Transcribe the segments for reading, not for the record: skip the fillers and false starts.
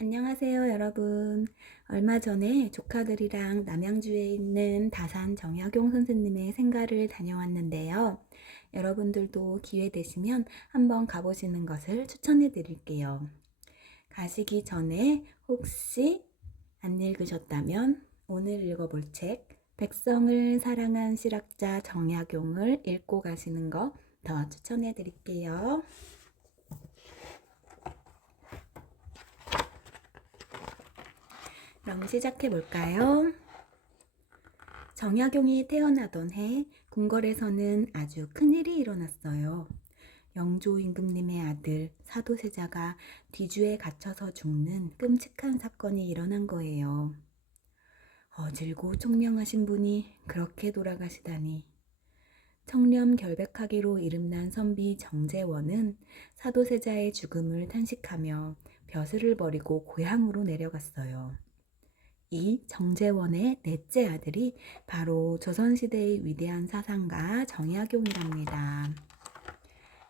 안녕하세요, 여러분. 얼마 전에 조카들이랑 남양주에 있는 다산 정약용 선생님의 생가를 다녀왔는데요. 여러분들도 기회 되시면 한번 가보시는 것을 추천해 드릴게요. 가시기 전에 혹시 안 읽으셨다면 오늘 읽어볼 책, 백성을 사랑한 실학자 정약용을 읽고 가시는 거 더 추천해 드릴게요. 그럼 시작해 볼까요? 정약용이 태어나던 해 궁궐에서는 아주 큰일이 일어났어요. 영조 임금님의 아들 사도세자가 뒤주에 갇혀서 죽는 끔찍한 사건이 일어난 거예요. 어질고 총명하신 분이 그렇게 돌아가시다니. 청렴 결백하기로 이름난 선비 정재원은 사도세자의 죽음을 탄식하며 벼슬을 버리고 고향으로 내려갔어요. 이 정재원의 넷째 아들이 바로 조선시대의 위대한 사상가 정약용이랍니다.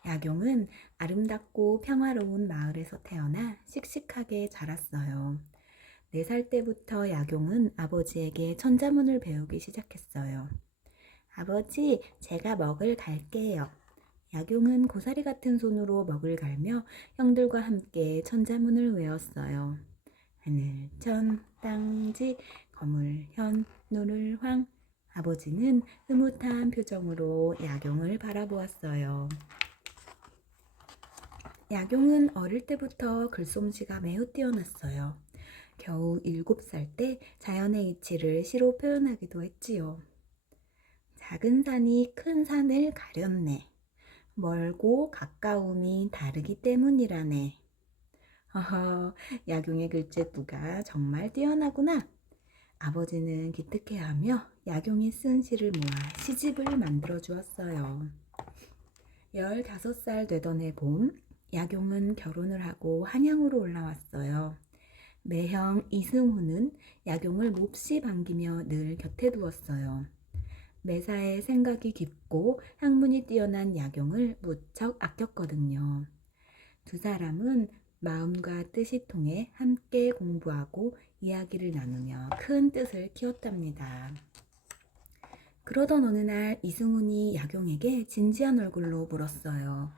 약용은 아름답고 평화로운 마을에서 태어나 씩씩하게 자랐어요. 4살 때부터 약용은 아버지에게 천자문을 배우기 시작했어요. 아버지, 제가 먹을 갈게요. 약용은 고사리 같은 손으로 먹을 갈며 형들과 함께 천자문을 외웠어요. 하늘천 땅지 거물현 노를황. 아버지는 흐뭇한 표정으로 약용을 바라보았어요. 약용은 어릴 때부터 글솜씨가 매우 뛰어났어요. 겨우 7살 때 자연의 이치를 시로 표현하기도 했지요. 작은 산이 큰 산을 가렸네. 멀고 가까움이 다르기 때문이라네. 허허, 약용의 글재두가 정말 뛰어나구나. 아버지는 기특해하며 약용이 쓴 시를 모아 시집을 만들어 주었어요. 15살 되던 해 봄, 약용은 결혼을 하고 한양으로 올라왔어요. 매형 이승후는 약용을 몹시 반기며 늘 곁에 두었어요. 매사에 생각이 깊고 학문이 뛰어난 약용을 무척 아꼈거든요. 두 사람은 마음과 뜻이 통해 함께 공부하고 이야기를 나누며 큰 뜻을 키웠답니다. 그러던 어느 날 이승훈이 약용에게 진지한 얼굴로 물었어요.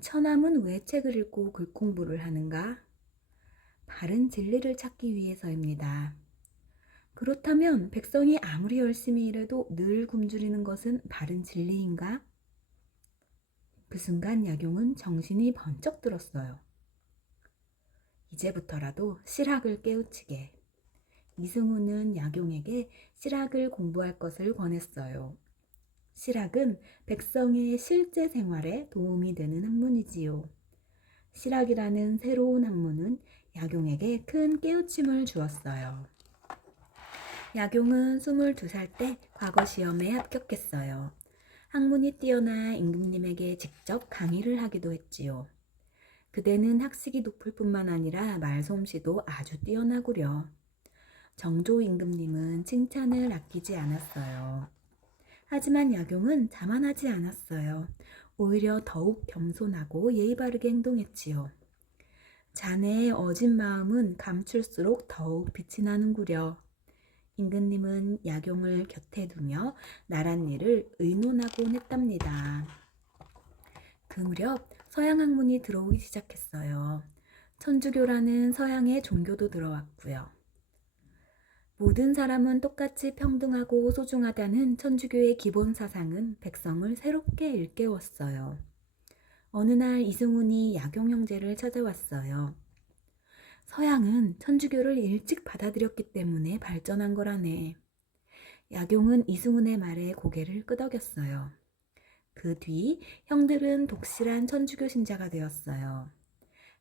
처남은 왜 책을 읽고 글 공부를 하는가? 바른 진리를 찾기 위해서입니다. 그렇다면 백성이 아무리 열심히 일해도 늘 굶주리는 것은 바른 진리인가? 그 순간 약용은 정신이 번쩍 들었어요. 이제부터라도 실학을 깨우치게. 이승우는 약용에게 실학을 공부할 것을 권했어요. 실학은 백성의 실제 생활에 도움이 되는 학문이지요. 실학이라는 새로운 학문은 약용에게 큰 깨우침을 주었어요. 약용은 22살 때 과거 시험에 합격했어요. 학문이 뛰어나 임금님에게 직접 강의를 하기도 했지요. 그대는 학식이 높을 뿐만 아니라 말솜씨도 아주 뛰어나구려. 정조 임금님은 칭찬을 아끼지 않았어요. 하지만 약용은 자만하지 않았어요. 오히려 더욱 겸손하고 예의 바르게 행동했지요. 자네의 어진 마음은 감출수록 더욱 빛이 나는구려. 임금님은 약용을 곁에 두며 나란 일을 의논하곤 했답니다. 그 무렵 서양 학문이 들어오기 시작했어요. 천주교라는 서양의 종교도 들어왔고요. 모든 사람은 똑같이 평등하고 소중하다는 천주교의 기본 사상은 백성을 새롭게 일깨웠어요. 어느 날 이승훈이 약용 형제를 찾아왔어요. 서양은 천주교를 일찍 받아들였기 때문에 발전한 거라네. 약용은 이승훈의 말에 고개를 끄덕였어요. 그 뒤 형들은 독실한 천주교 신자가 되었어요.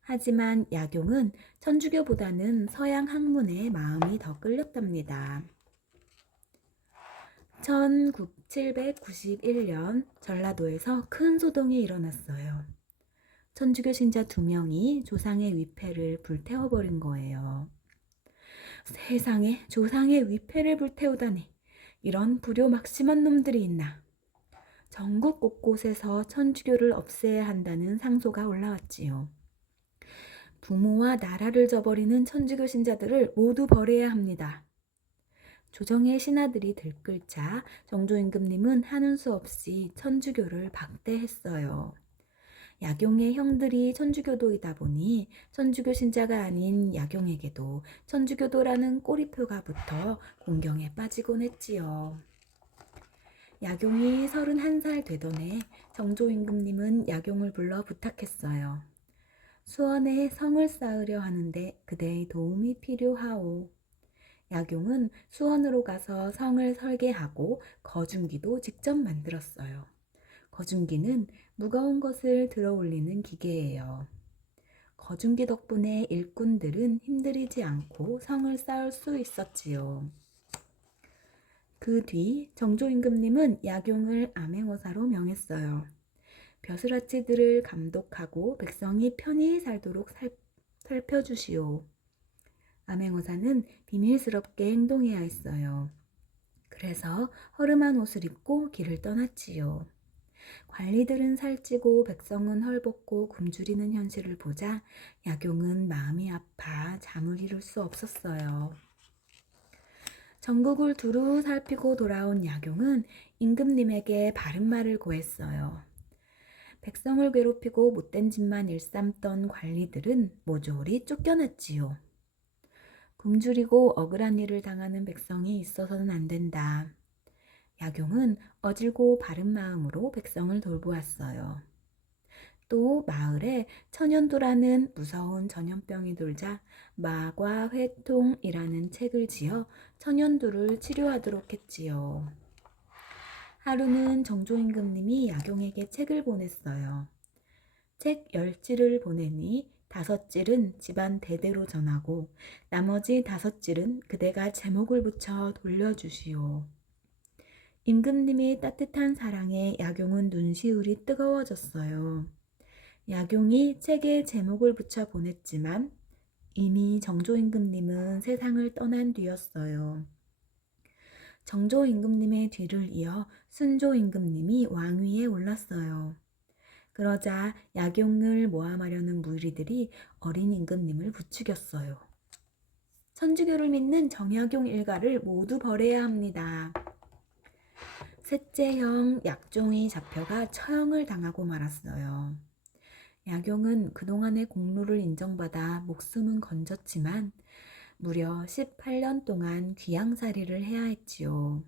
하지만 약용은 천주교보다는 서양 학문에 마음이 더 끌렸답니다. 1791년 전라도에서 큰 소동이 일어났어요. 천주교 신자 2명이 조상의 위패를 불태워버린 거예요. 세상에, 조상의 위패를 불태우다니, 이런 불효막심한 놈들이 있나. 전국 곳곳에서 천주교를 없애야 한다는 상소가 올라왔지요. 부모와 나라를 저버리는 천주교 신자들을 모두 벌해야 합니다. 조정의 신하들이 들끓자 정조임금님은 하는 수 없이 천주교를 박대했어요. 야경의 형들이 천주교도이다 보니 천주교 신자가 아닌 야경에게도 천주교도라는 꼬리표가 붙어 공경에 빠지곤 했지요. 야경이 31살 되던 해 정조임금님은 야경을 불러 부탁했어요. 수원에 성을 쌓으려 하는데 그대의 도움이 필요하오. 야경은 수원으로 가서 성을 설계하고 거중기도 직접 만들었어요. 거중기는 무거운 것을 들어 올리는 기계예요. 거중기 덕분에 일꾼들은 힘들이지 않고 성을 쌓을 수 있었지요. 그 뒤 정조임금님은 야경을 암행어사로 명했어요. 벼슬아치들을 감독하고 백성이 편히 살도록 살펴주시오. 암행어사는 비밀스럽게 행동해야 했어요. 그래서 허름한 옷을 입고 길을 떠났지요. 관리들은 살찌고 백성은 헐벗고 굶주리는 현실을 보자 야경은 마음이 아파 잠을 이룰 수 없었어요. 전국을 두루 살피고 돌아온 야경은 임금님에게 바른 말을 고했어요. 백성을 괴롭히고 못된 짓만 일삼던 관리들은 모조리 쫓겨났지요. 굶주리고 억울한 일을 당하는 백성이 있어서는 안 된다. 야경은 어질고 바른 마음으로 백성을 돌보았어요. 또 마을에 천연두라는 무서운 전염병이 돌자 마과회통이라는 책을 지어 천연두를 치료하도록 했지요. 하루는 정조임금님이 야경에게 책을 보냈어요. 책 10질을 보내니 5질은 집안 대대로 전하고 나머지 5질은 그대가 제목을 붙여 돌려주시오. 임금님의 따뜻한 사랑에 야경은 눈시울이 뜨거워졌어요. 야경이 책에 제목을 붙여 보냈지만 이미 정조임금님은 세상을 떠난 뒤였어요. 정조임금님의 뒤를 이어 순조임금님이 왕위에 올랐어요. 그러자 야경을 모함하려는 무리들이 어린 임금님을 부추겼어요. 천주교를 믿는 정약용 일가를 모두 벌해야 합니다. 셋째 형 약종이 잡혀가 처형을 당하고 말았어요. 야경은 그동안의 공로를 인정받아 목숨은 건졌지만 무려 18년 동안 귀양살이를 해야 했지요.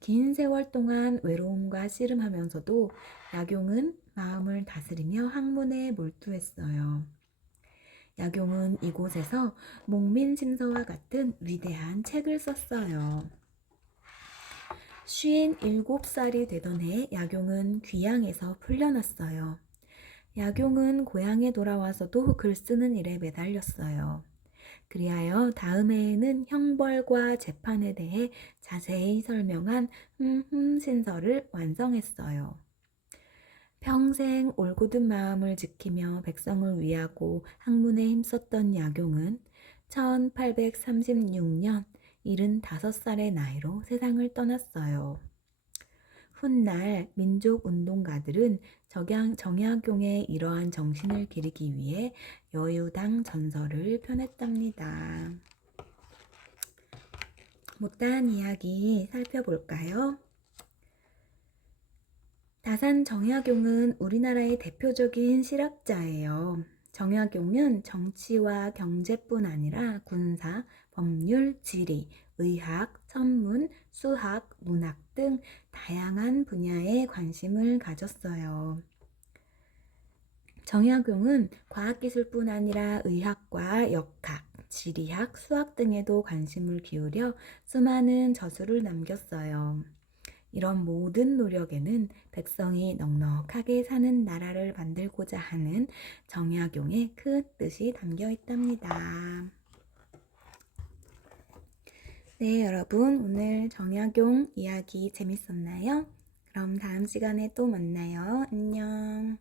긴 세월 동안 외로움과 씨름하면서도 야경은 마음을 다스리며 학문에 몰두했어요. 야경은 이곳에서 목민심서와 같은 위대한 책을 썼어요. 57살이 되던 해 야경은 귀양에서 풀려났어요. 야경은 고향에 돌아와서도 글 쓰는 일에 매달렸어요. 그리하여 다음 해에는 형벌과 재판에 대해 자세히 설명한 신서를 완성했어요. 평생 올곧은 마음을 지키며 백성을 위하고 학문에 힘썼던 야경은 1836년 75살의 나이로 세상을 떠났어요. 훗날 민족운동가들은 정약용의 이러한 정신을 기리기 위해 여유당 전설을 펴냈답니다. 못다한 이야기 살펴볼까요? 다산 정약용은 우리나라의 대표적인 실학자예요. 정약용은 정치와 경제뿐 아니라 군사, 법률, 지리, 의학, 천문, 수학, 문학 등 다양한 분야에 관심을 가졌어요. 정약용은 과학기술뿐 아니라 의학과 역학, 지리학, 수학 등에도 관심을 기울여 수많은 저술을 남겼어요. 이런 모든 노력에는 백성이 넉넉하게 사는 나라를 만들고자 하는 정약용의 큰 뜻이 담겨 있답니다. 네, 여러분 오늘 정약용 이야기 재밌었나요? 그럼 다음 시간에 또 만나요. 안녕.